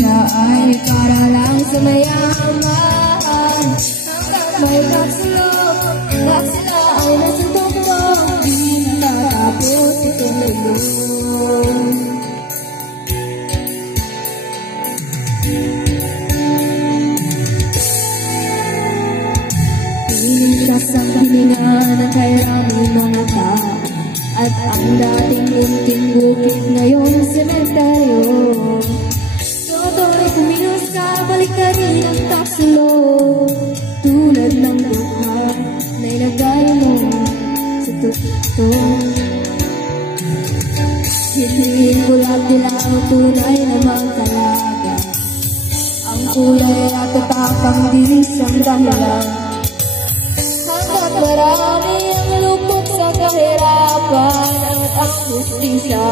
hustisya ay para lang sa mayaman. Hanggang may kapsulok, lahat sila ay nasuntok mo. Di natapos itong mundo. Pinitas ang hininga ng kairaming mga tao, at ang dating munting bukid ngayon sementeryo. Tuloy kumilos ka, balik ka rin ang taksulo. Tulad ng buha na ilagay mo sa tuktok. Hindi bulag nila ang tunay na magkalaga. Ang kulay at tatapang di isang dahilan. Hanggat marami ang lupot sa kahirapan, at ang hustisya